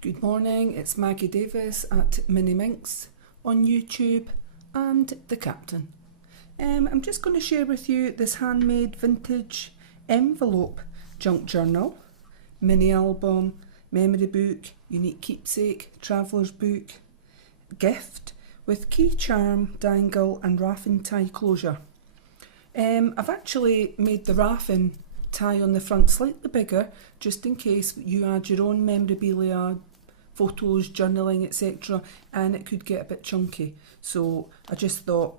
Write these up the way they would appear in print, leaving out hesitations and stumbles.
Good morning, it's Maggie Davis at Mini Minx on YouTube and The Captain. I'm just going to share with you this handmade vintage envelope junk journal, mini album, memory book, unique keepsake, traveller's book, gift with key charm, dangle and Raffan tie closure. I've actually made the Raffan tie on the front slightly bigger just in case you add your own memorabilia, photos, journaling, etc. and it could get a bit chunky. So I just thought,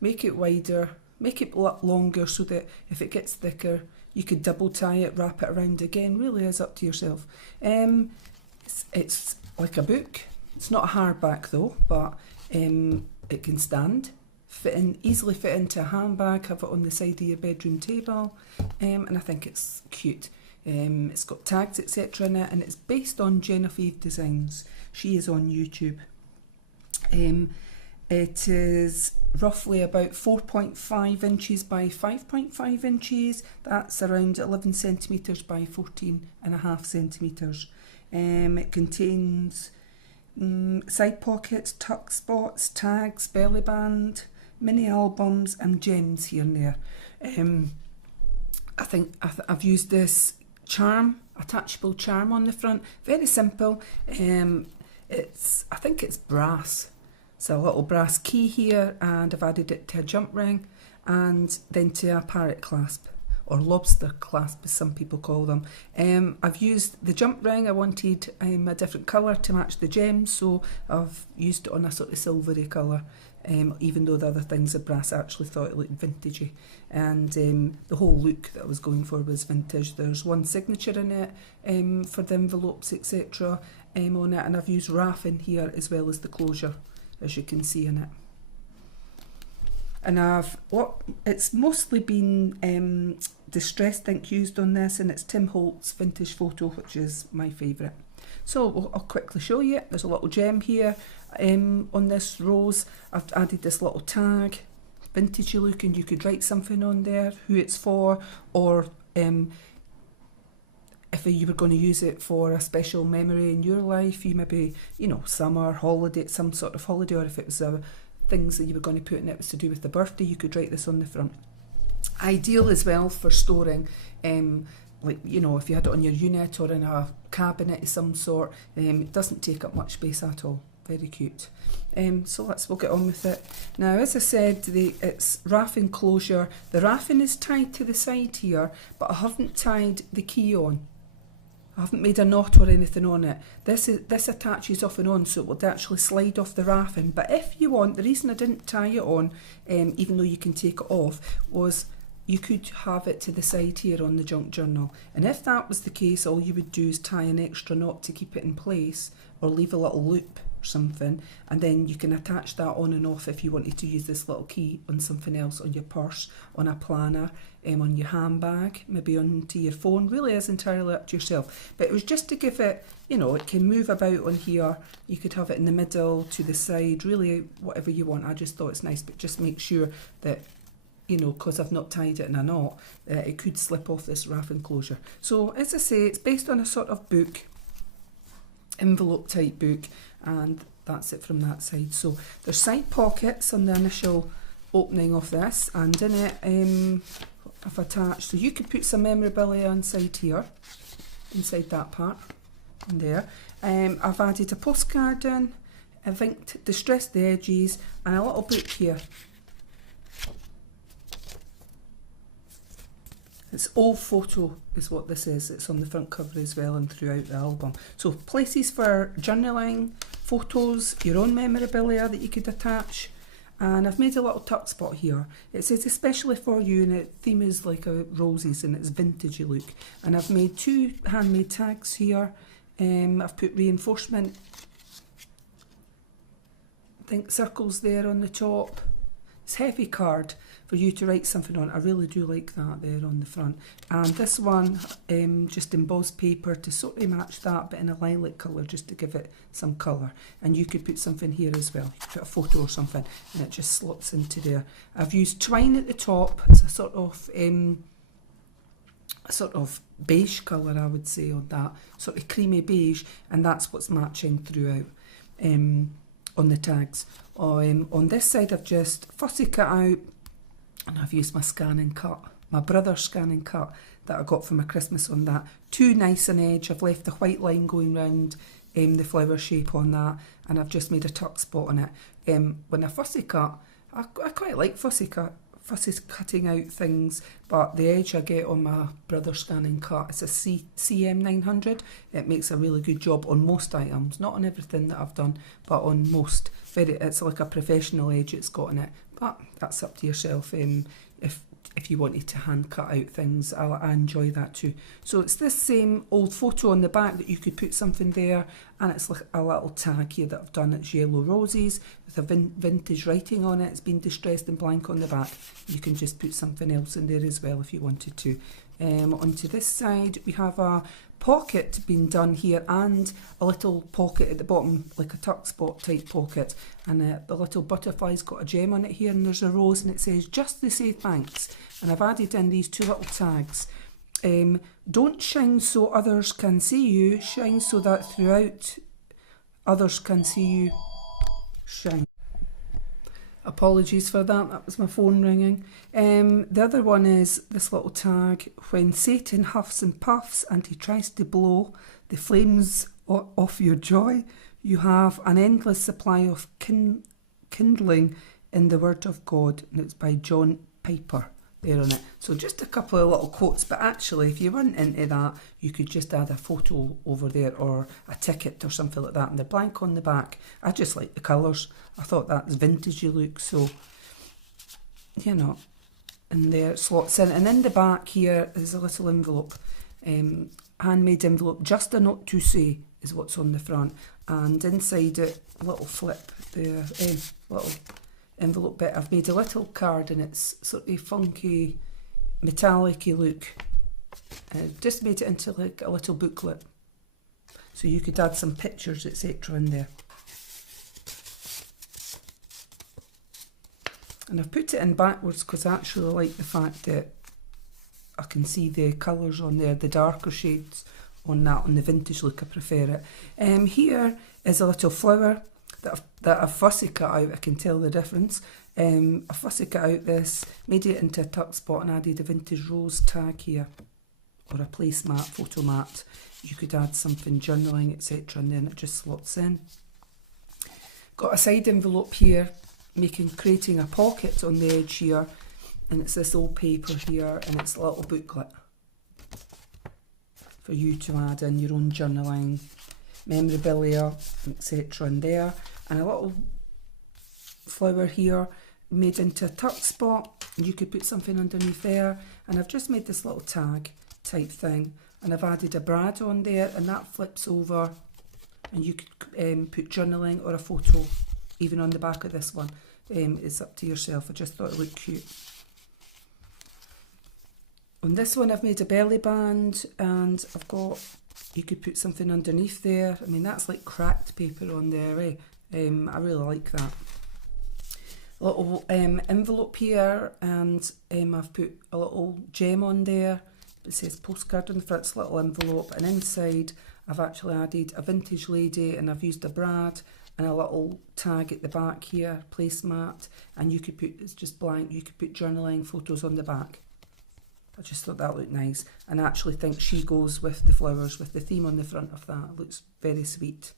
make it wider, make it longer so that if it gets thicker you could double tie it, wrap it around again. Really is up to yourself. It's like a book. It's not a hardback though, but it can stand. Easily fit into a handbag, have it on the side of your bedroom table, and I think it's cute. It's got tags etc in it, and it's based on JenOfEveDesigns. She is on YouTube. It is roughly about 4.5 inches by 5.5 inches. That's around 11 centimetres by 14.5 centimetres. It contains side pockets, tuck spots, tags, belly band, mini albums and gems here and there. I think I've used this attachable charm on the front. Very simple. I think it's brass. It's a little brass key here, and I've added it to a jump ring and then to a parrot clasp, or lobster clasp as some people call them. I've used the jump ring. I wanted a different colour to match the gems, so I've used it on a sort of silvery colour. Even though the other things are brass, I actually thought it looked vintagey, and the whole look that I was going for was vintage. There's one signature in it for the envelopes etc. On it, and I've used Raffan here as well as the closure, as you can see in it. And it's mostly been distressed ink used on this, and it's Holtz Vintage Photo, which is my favourite. So I'll quickly show you. There's a little gem here on this rose. I've added this little tag, vintagey look, and you could write something on there, who it's for, or if you were going to use it for a special memory in your life, you maybe, summer, holiday, some sort of holiday, or if it was things that you were going to put in it was to do with the birthday, you could write this on the front. Ideal as well for storing, if you had it on your unit or in a cabinet of some sort. It doesn't take up much space at all. Very cute. So we'll get on with it. Now, as I said, it's Raffan closure. The Raffan is tied to the side here, but I haven't tied the key on. I haven't made a knot or anything on it. This attaches off and on, so it will actually slide off the Raffan. But if you want, the reason I didn't tie it on, even though you can take it off, was you could have it to the side here on the junk journal. And if that was the case, all you would do is tie an extra knot to keep it in place, or leave a little loop or something, and then you can attach that on and off if you wanted to use this little key on something else, on your purse, on a planner, on your handbag, maybe onto your phone. Really is entirely up to yourself. But it was just to give it, it can move about on here. You could have it in the middle, to the side, really whatever you want. I just thought it's nice, but just make sure that, because I've not tied it in a knot, it could slip off this Raffan closure. So as I say, it's based on a sort of book, envelope type book, and that's it from that side. So there's side pockets on the initial opening of this, and in it I've attached, so you could put some memorabilia inside here, inside that part, in there. I've added a postcard in, I've inked, distressed the edges, and a little book here. It's all photo is what this is. It's on the front cover as well and throughout the album. So places for journaling, photos, your own memorabilia that you could attach. And I've made a little tuck spot here. It says especially for you, and the theme is like roses, and it's vintagey look. And I've made 2 handmade tags here. I've put reinforcement, I think, circles there on the top. It's heavy card for you to write something on. I really do like that there on the front. And this one, just embossed paper to sort of match that, but in a lilac colour, just to give it some colour. And you could put something here as well. You could put a photo or something, and it just slots into there. I've used twine at the top. It's a sort of a sort of beige colour, I would say, on that, sort of creamy beige, and that's what's matching throughout on the tags. On this side I've just fussy cut out, and I've used my scan and cut, my brother's scan and cut that I got for my Christmas on that. Too nice an edge. I've left the white line going round the flower shape on that, and I've just made a tuck spot on it. When I fussy cut, I quite like fussy cutting out things, but the edge I get on my brother's scan and cut, it's a CM900. It makes a really good job on most items, not on everything that I've done, but on most. It's like a professional edge it's got in it, but that's up to yourself. If you wanted to hand cut out things, I enjoy that too. So it's this same old photo on the back that you could put something there, and it's like a little tag here that I've done. It's yellow roses with a vintage writing on it. It's been distressed and blank on the back. You can just put something else in there as well if you wanted to. Onto this side we have a pocket being done here, and a little pocket at the bottom, like a tuck spot type pocket, and the little butterfly's got a gem on it here, and there's a rose, and it says just to say thanks. And I've added in these two little tags. Don't shine so others can see you, shine so that throughout others can see you shine. Apologies for that was my phone ringing. The other one is this little tag: when Satan huffs and puffs and he tries to blow the flames off your joy, you have an endless supply of kindling in the Word of God. And it's by John Piper there on it. So just a couple of little quotes, but actually if you weren't into that, you could just add a photo over there or a ticket or something like that, and they're blank on the back. I just like the colours. I thought that's vintagey look, so you know, and there it slots in. And in the back here is a little envelope, handmade envelope, just a note to say is what's on the front, and inside it, a little flip there, little envelope bit. I've made a little card, and it's sort of funky metallic-y look. Just made it into like a little booklet, so you could add some pictures etc in there. And I've put it in backwards because I actually like the fact that I can see the colours on there, the darker shades on that, on the vintage look I prefer it. Here is a little flower that I've fussy cut out. I can tell the difference. I fussy cut out this, made it into a tuck spot, and added a vintage rose tag here, or a placemat, photo mat. You could add something, journaling etc, and then it just slots in. Got a side envelope here, creating a pocket on the edge here, and it's this old paper here, and it's a little booklet for you to add in your own journaling, memorabilia etc in there. And a little flower here made into a tuck spot, and you could put something underneath there. And I've just made this little tag type thing, and I've added a brad on there, and that flips over, and you could put journaling or a photo even on the back of this one. It's up to yourself. I just thought it looked cute. On this one I've made a belly band, and I've got, you could put something underneath there. I mean, that's like cracked paper on there, eh? I really like that. A little envelope here, and I've put a little gem on there. It says postcard on the front. It's a little envelope, and inside I've actually added a vintage lady, and I've used a brad and a little tag at the back here, placemat, and you could put, it's just blank, you could put journaling photos on the back. I just thought that looked nice, and I actually think she goes with the flowers, with the theme on the front of that. It looks very sweet.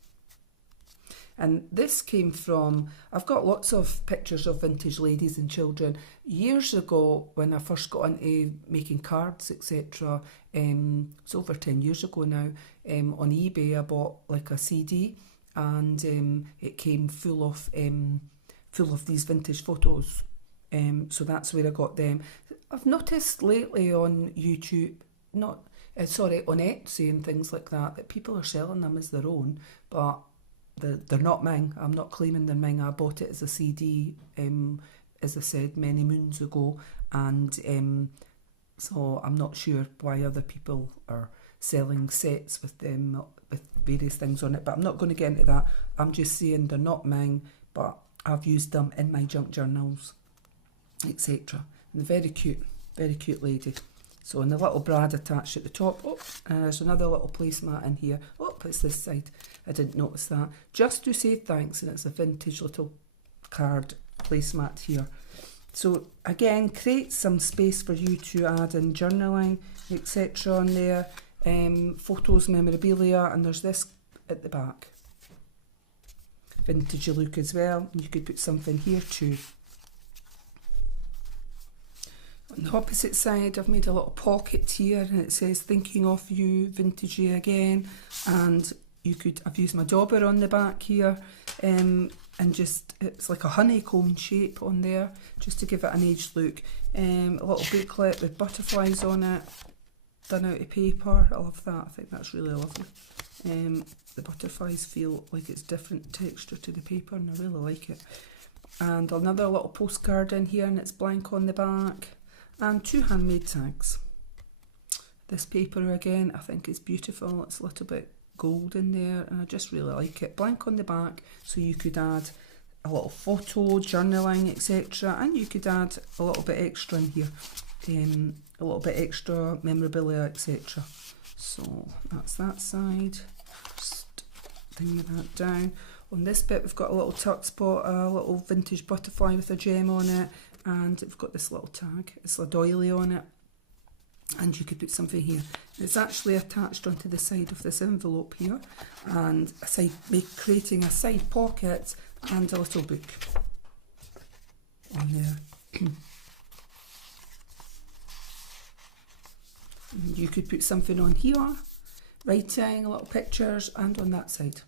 And this came from, I've got lots of pictures of vintage ladies and children. Years ago, when I first got into making cards, etc., it's over 10 years ago now, on eBay I bought like a CD, and it came full of these vintage photos. So that's where I got them. I've noticed lately on YouTube, on Etsy and things like that, that people are selling them as their own, but they're not mine. I'm not claiming they're mine. I bought it as a CD, as I said, many moons ago, and so I'm not sure why other people are selling sets with them with various things on it, but I'm not going to get into that. I'm just saying they're not mine, but I've used them in my junk journals, etc. And very cute lady. So, and the little brad attached at the top. Oh, and there's another little placemat in here. Oh, it's this side. I didn't notice that. Just to say thanks, and it's a vintage little card placemat here. So again, create some space for you to add in journaling, etc. on there, photos, memorabilia, and there's this at the back. Vintage look as well. You could put something here too. On the opposite side, I've made a little pocket here, and it says "Thinking of you, vintagey again." And you could, I've used my dauber on the back here, and just, it's like a honeycomb shape on there, just to give it an aged look. A little booklet with butterflies on it, done out of paper. I love that. I think that's really lovely. The butterflies feel like it's different texture to the paper, and I really like it. And another little postcard in here, and it's blank on the back. And 2 handmade tags. This paper again, I think is beautiful. It's a little bit gold in there, and I just really like it. Blank on the back, so you could add a little photo, journaling, etc. And you could add a little bit extra in here, a little bit extra memorabilia, etc. So that's that side. Just bring that down. On this bit, we've got a little tuck spot, a little vintage butterfly with a gem on it, and we've got this little tag. It's a doily on it, and you could put something here. It's actually attached onto the side of this envelope here, and creating a side pocket and a little book on there. You could put something on here, writing, little pictures, and on that side.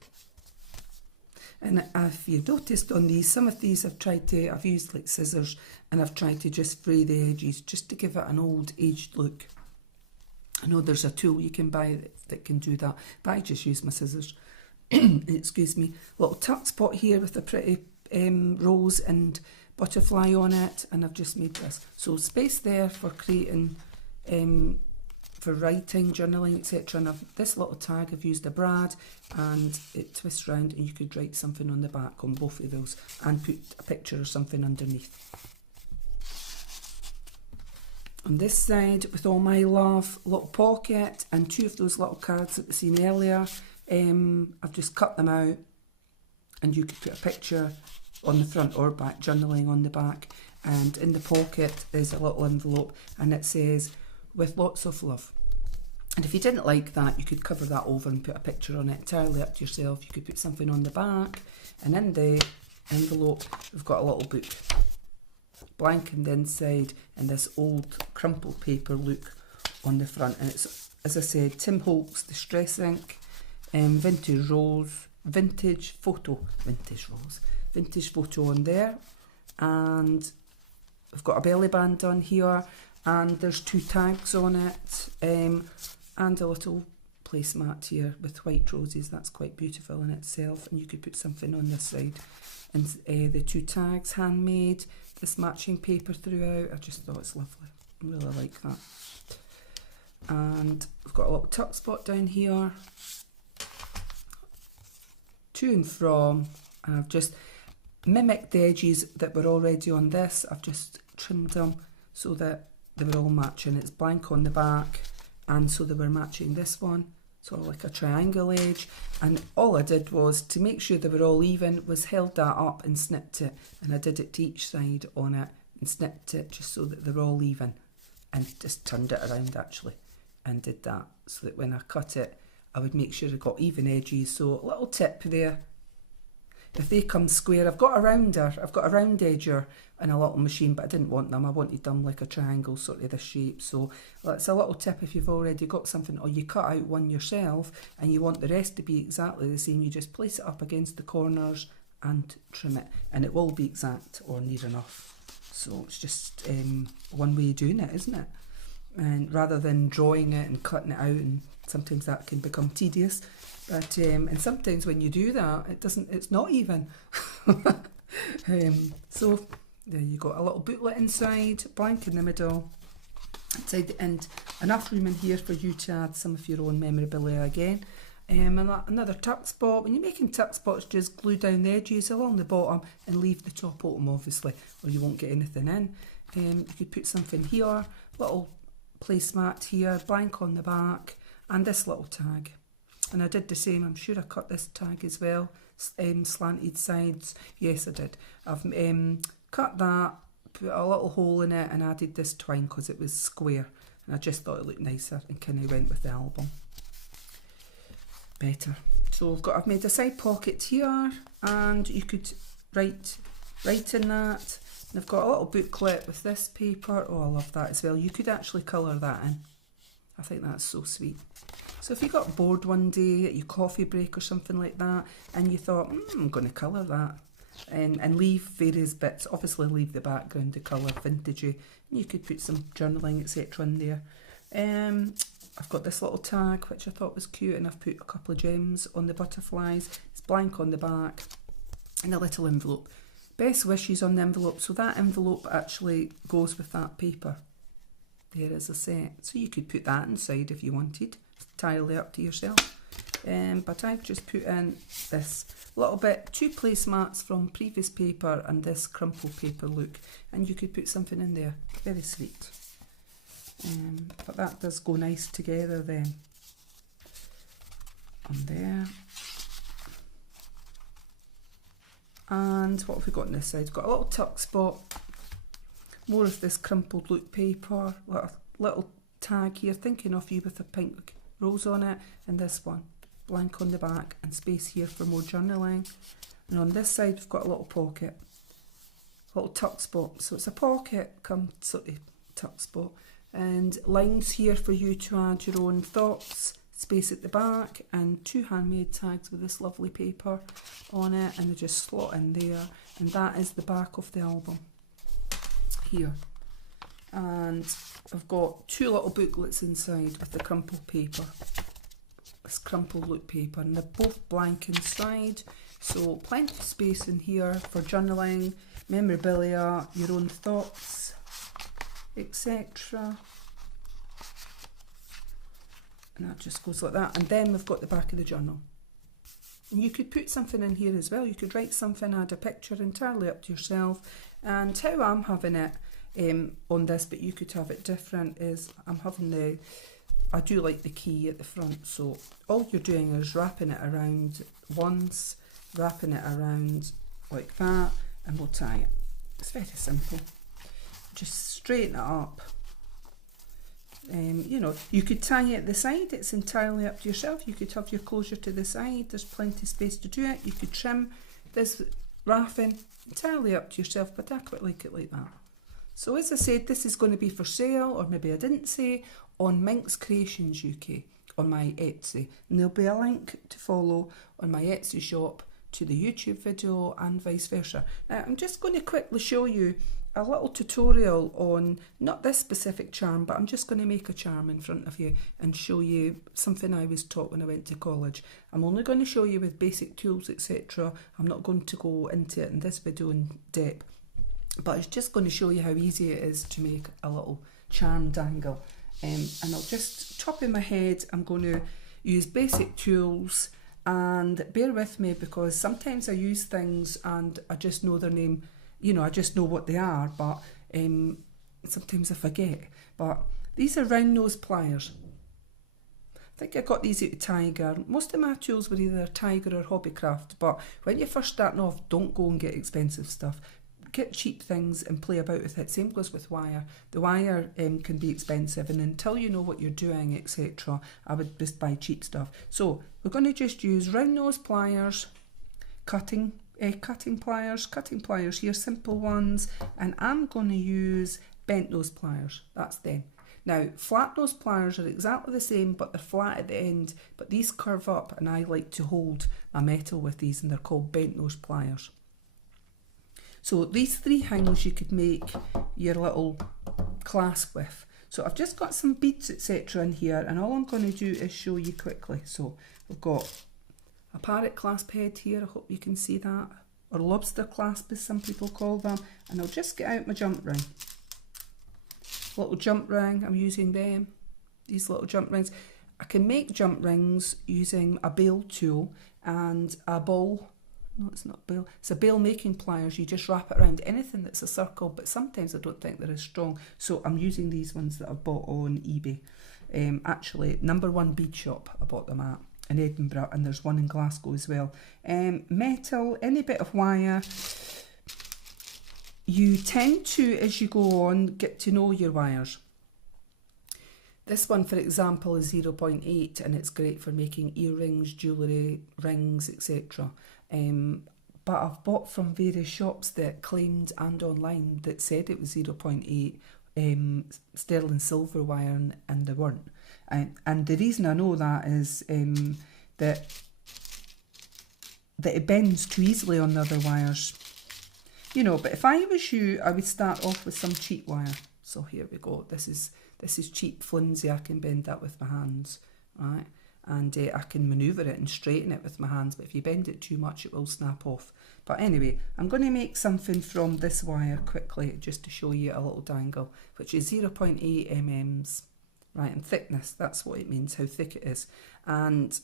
And if you noticed on these, some of these I've used like scissors, and I've tried to just fray the edges just to give it an old aged look. I know there's a tool you can buy that can do that, but I just use my scissors. Excuse me. Little tuck spot here with a pretty rose and butterfly on it, and I've just made this. So space there for creating, for writing, journaling, etc. And this little tag, I've used a brad, and it twists round, and you could write something on the back on both of those, and put a picture or something underneath. On this side, with all my love, little pocket, and 2 of those little cards that we've seen earlier. I've just cut them out, and you could put a picture on the front or back, journaling on the back. And in the pocket is a little envelope, and it says, "With lots of love." And if you didn't like that, you could cover that over and put a picture on it, entirely up to yourself. You could put something on the back, and in the envelope, we've got a little book, blank on the inside, and this old crumpled paper look on the front. And it's, as I said, Tim Holtz Distress Ink, vintage photo on there, and we've got a belly band done here, and there's 2 tags on it, and a little placemat here with white roses. That's quite beautiful in itself, and you could put something on this side. And the 2 tags, handmade, this matching paper throughout. I just thought it's lovely. I really like that. And we've got a little tuck spot down here, to and from, and I've just mimicked the edges that were already on this. I've just trimmed them so that they were all matching. It's blank on the back, and so they were matching this one, sort of like a triangle edge. And all I did was, to make sure they were all even, was held that up and snipped it, and I did it to each side on it and snipped it just so that they're all even, and just turned it around actually, and did that so that when I cut it, I would make sure I got even edges. So a little tip there, if they come square, I've got a round edger and a little machine, but I didn't want them. I wanted them like a triangle, sort of this shape. So that's a little tip if you've already got something, or you cut out one yourself and you want the rest to be exactly the same, you just place it up against the corners and trim it, and it will be exact or near enough. So it's just one way of doing it, isn't it? And rather than drawing it and cutting it out, and sometimes that can become tedious. But and sometimes when you do that, it's not even. So there you go, a little booklet inside, blank in the middle, inside, and enough room in here for you to add some of your own memorabilia again. And another tuck spot. When you're making tuck spots, just glue down the edges along the bottom and leave the top open, obviously, or you won't get anything in. You could put something here, little placemat here, blank on the back, and this little tag. And I did the same, I'm sure I cut this tag as well, slanted sides, yes I did. I've cut that, put a little hole in it and added this twine because it was square and I just thought it looked nicer and kind of went with the album better. So I've made a side pocket here and you could write in that. And I've got a little booklet with this paper, oh I love that as well, you could actually colour that in. I think that's so sweet. So if you got bored one day at your coffee break or something like that and you thought, I'm going to colour that and leave various bits, obviously leave the background the colour vintagey, and you could put some journaling etc in there. I've got this little tag which I thought was cute and I've put a couple of gems on the butterflies, it's blank on the back and a little envelope. Best wishes on the envelope, so that envelope actually goes with that paper. There is a set, so you could put that inside if you wanted, entirely up to yourself. But I've just put in this little bit, 2 placemats from previous paper and this crumpled paper look, and you could put something in there, very sweet. But that does go nice together then. On there. And what have we got on this side? We've got a little tuck spot, more of this crumpled look paper, little tag here, thinking of you with a pink rose on it, and this one, blank on the back, and space here for more journaling. And on this side we've got a little pocket, little tuck spot, so it's a pocket come sort of tuck spot, and lines here for you to add your own thoughts, space at the back, and 2 handmade tags with this lovely paper on it, and they just slot in there, and that is the back of the album here. And I've got 2 little booklets inside with the crumpled paper, this crumpled look paper, and they're both blank inside, so plenty of space in here for journaling, memorabilia, your own thoughts, etc. And that just goes like that. And then we've got the back of the journal. And you could put something in here as well. You could write something, add a picture, entirely up to yourself. And how I'm having it on this, but you could have it different, is I'm having I do like the key at the front. So all you're doing is wrapping it around once, wrapping it around like that, and we'll tie it. It's very simple. Just straighten it up. You know, you could tie it at the side, it's entirely up to yourself. You could have your closure to the side, there's plenty of space to do it. You could trim this Raffan, entirely up to yourself, but I quite like it like that. So as I said, this is going to be for sale, or maybe I didn't say, on MinxCreationsUK on my Etsy. And there'll be a link to follow on my Etsy shop to the YouTube video and vice versa. Now I'm just going to quickly show you a little tutorial on, not this specific charm, but I'm just going to make a charm in front of you and show you something I was taught when I went to college. I'm only going to show you with basic tools, etc. I'm not going to go into it in this video in depth, but it's just going to show you how easy it is to make a little charm dangle. And I'll just, top of my head, I'm going to use basic tools, and bear with me because sometimes I use things and I just know their name. You know, I just know what they are, but sometimes I forget. But these are round nose pliers. I think I got these out of Tiger. Most of my tools were either Tiger or Hobbycraft, but when you're first starting off, don't go and get expensive stuff. Get cheap things and play about with it. Same goes with wire. The wire can be expensive, and until you know what you're doing, etc., I would just buy cheap stuff. So we're going to just use round nose pliers, cutting pliers here, simple ones, and I'm going to use bent nose pliers. That's them. Now flat nose pliers are exactly the same, but they're flat at the end, but these curve up, and I like to hold my metal with these, and they're called bent nose pliers. So these 3 hangs you could make your little clasp with. So I've just got some beads etc in here, and all I'm going to do is show you quickly. So we've got a parrot clasp head here, I hope you can see that, or lobster clasp as some people call them, and I'll just get out my jump ring. Little jump ring, I'm using them, these little jump rings. I can make jump rings using a bail tool and a ball No, it's not bail. It's a bail making pliers. You just wrap it around anything that's a circle, but sometimes I don't think they're as strong. So I'm using these ones that I've bought on eBay. Actually, #1 bead shop I bought them at in Edinburgh, and there's one in Glasgow as well. Metal, any bit of wire. You tend to, as you go on, get to know your wires. This one, for example, is 0.8 and it's great for making earrings, jewellery, rings, etc. But I've bought from various shops that claimed and online that said it was 0.8 sterling silver wire, and they weren't. And the reason I know that is that it bends too easily on the other wires. You know, but if I was you, I would start off with some cheap wire. So here we go. This is cheap, flimsy. I can bend that with my hands, right? And I can manoeuvre it and straighten it with my hands. But if you bend it too much, it will snap off. But anyway, I'm going to make something from this wire quickly, just to show you a little dangle, which is 0.8 mm, right? And thickness, that's what it means, how thick it is. And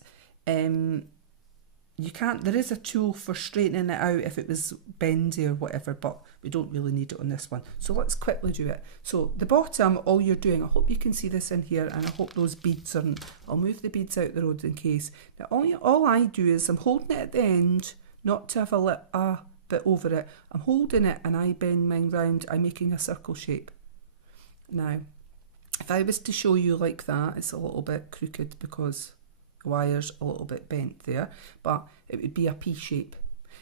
you can't, there is a tool for straightening it out if it was bendy or whatever, but we don't really need it on this one. So let's quickly do it. So the bottom, all you're doing, I hope you can see this in here, and I hope those beads aren't, I'll move the beads out the road in case. Now all I do is I'm holding it at the end, not to have a bit over it. I'm holding it and I bend mine round, I'm making a circle shape. Now, if I was to show you like that, it's a little bit crooked because wire's a little bit bent there, but it would be a P shape,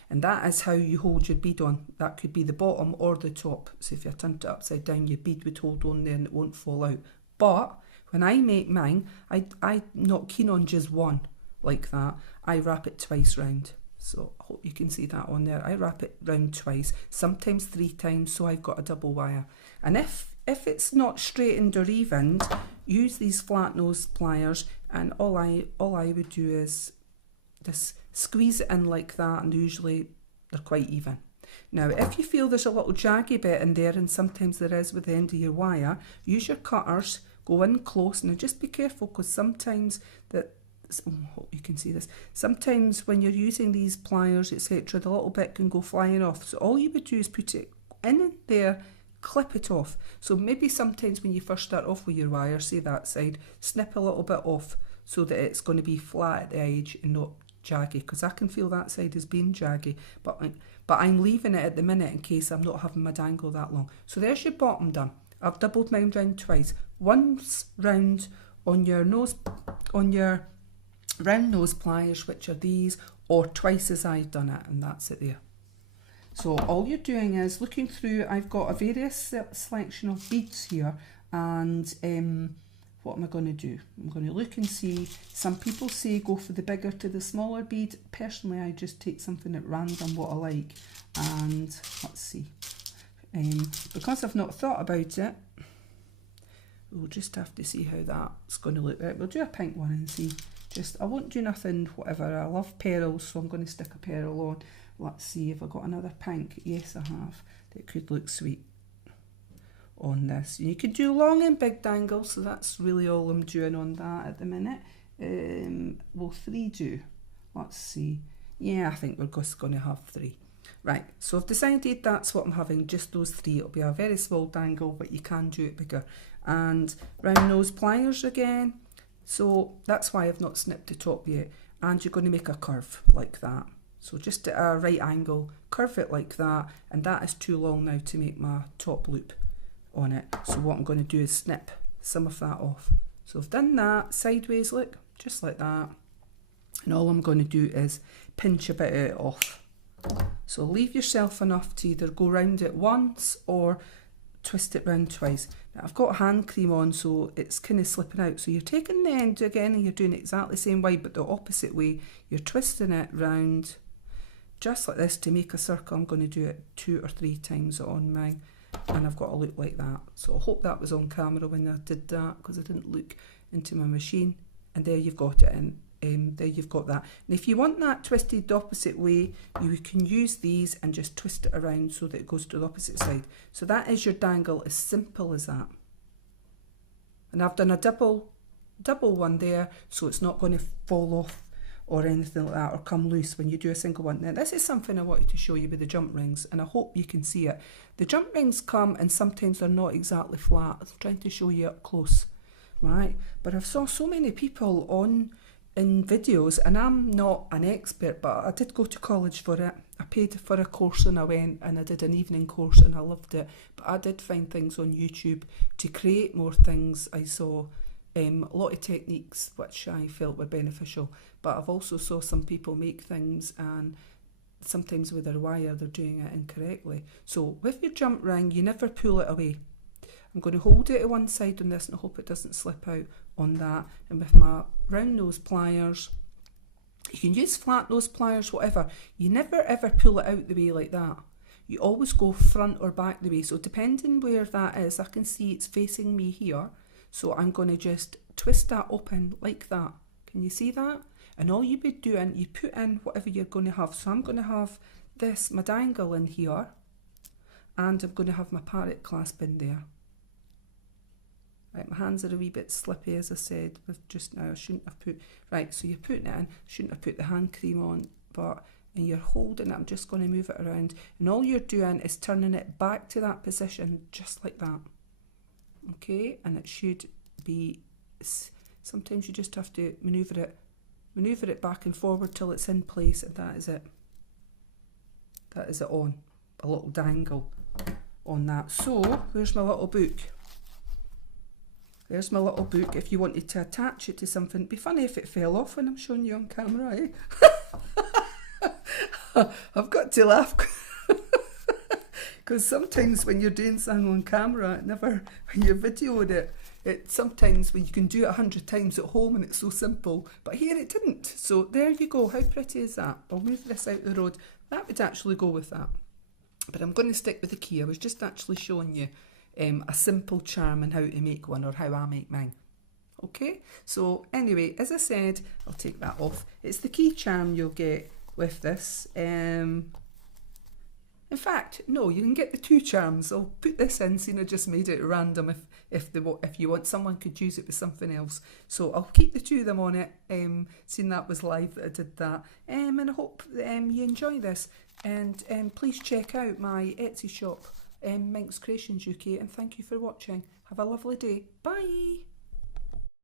and that is how you hold your bead on. That could be the bottom or the top. So if you turned it upside down, your bead would hold on there and it won't fall out. But when I make mine, I'm not keen on just one like that. I wrap it twice round. So I hope you can see that on there. I wrap it round twice, sometimes 3 times, so I've got a double wire. And if it's not straightened or evened, use these flat nose pliers, and all I would do is just squeeze it in like that, and usually they're quite even. Now, if you feel there's a little jaggy bit in there, and sometimes there is with the end of your wire, use your cutters, go in close, and just be careful, because sometimes that, I hope you can see this, sometimes when you're using these pliers, etc., the little bit can go flying off. So all you would do is put it in there, clip it off. So maybe sometimes when you first start off with your wire, say that side, snip a little bit off so that it's going to be flat at the edge and not jaggy, because I can feel that side is being jaggy, but I'm leaving it at the minute in case I'm not having my dangle that long. So there's your bottom done. I've doubled mine round twice. Once round on your nose, on your round nose pliers, which are these, or twice as I've done it, and that's it there. So all you're doing is looking through. I've got a various selection of beads here, and what am I going to do? I'm going to look and see. Some people say go for the bigger to the smaller bead. Personally, I just take something at random, what I like, and let's see. Because I've not thought about it, we'll just have to see how that's going to look. Right, we'll do a pink one and see. I won't do nothing, whatever. I love pearls, so I'm going to stick a pearl on. Let's see if I got another pink. Yes, I have. That could look sweet on this. You could do long and big dangles, so that's really all I'm doing on that at the minute. Will 3 do? Let's see. Yeah, I think we're just going to have 3. Right, so I've decided that's what I'm having, just those 3. It'll be a very small dangle, but you can do it bigger. And round nose pliers again. So that's why I've not snipped the top yet. And you're going to make a curve like that. So just at a right angle, curve it like that, and that is too long now to make my top loop on it. So what I'm going to do is snip some of that off. So I've done that sideways, look, just like that. And all I'm going to do is pinch a bit of it off. So leave yourself enough to either go round it once or twist it round twice. Now I've got hand cream on, so it's kind of slipping out. So you're taking the end again and you're doing it exactly the same way, but the opposite way. You're twisting it round just like this to make a circle. I'm going to do it 2 or 3 times on mine, and I've got a look like that. So I hope that was on camera when I did that, because I didn't look into my machine. And there you've got it, and there you've got that. And if you want that twisted the opposite way, you can use these and just twist it around so that it goes to the opposite side. So that is your dangle, as simple as that. And I've done a double one there, so it's not going to fall off or anything like that, or come loose when you do a single one. Now this is something I wanted to show you with the jump rings, and I hope you can see it. The jump rings come, and sometimes they're not exactly flat. I'm trying to show you up close, right? But I've saw so many people in videos, and I'm not an expert, but I did go to college for it. I paid for a course and I went and I did an evening course and I loved it. But I did find things on YouTube to create more things. I saw a lot of techniques which I felt were beneficial, but I've also saw some people make things, and sometimes with their wire they're doing it incorrectly. So with your jump ring, you never pull it away. I'm going to hold it to one side on this and I hope it doesn't slip out on that. And with my round nose pliers, you can use flat nose pliers, whatever. You never ever pull it out the way like that. You always go front or back the way. So depending where that is, I can see it's facing me here. So I'm going to just twist that open like that. Can you see that? And all you be doing, you put in whatever you're going to have. So I'm going to have this, my dangle in here, and I'm going to have my parrot clasp in there. Right, my hands are a wee bit slippy, as I said with just now. I shouldn't have put, right, so you're putting it in, shouldn't have put the hand cream on, and you're holding it. I'm just going to move it around, and all you're doing is turning it back to that position, just like that. Okay, and it should be, sometimes you just have to manoeuvre it back and forward till it's in place, and that is it. That is it on. A little dangle on that. So, where's my little book? There's my little book if you wanted to attach it to something. It'd be funny if it fell off when I'm showing you on camera, eh? I've got to laugh because sometimes when you're doing something on camera, when you're videoing it, sometimes when you can do it 100 times at home and it's so simple, but here it didn't. So there you go. How pretty is that? I'll move this out the road. That would actually go with that. But I'm going to stick with the key. I was just actually showing you a simple charm and how to make one, or how I make mine. Okay, so anyway, as I said, I'll take that off. It's the key charm you'll get with this. In fact, no, you can get the two charms. I'll put this in, seeing I just made it random. If you want, someone could use it with something else. So I'll keep the two of them on it, seeing that was live that I did that. And I hope you enjoy this. And please check out my Etsy shop, MinxCreationsUK, and thank you for watching. Have a lovely day. Bye!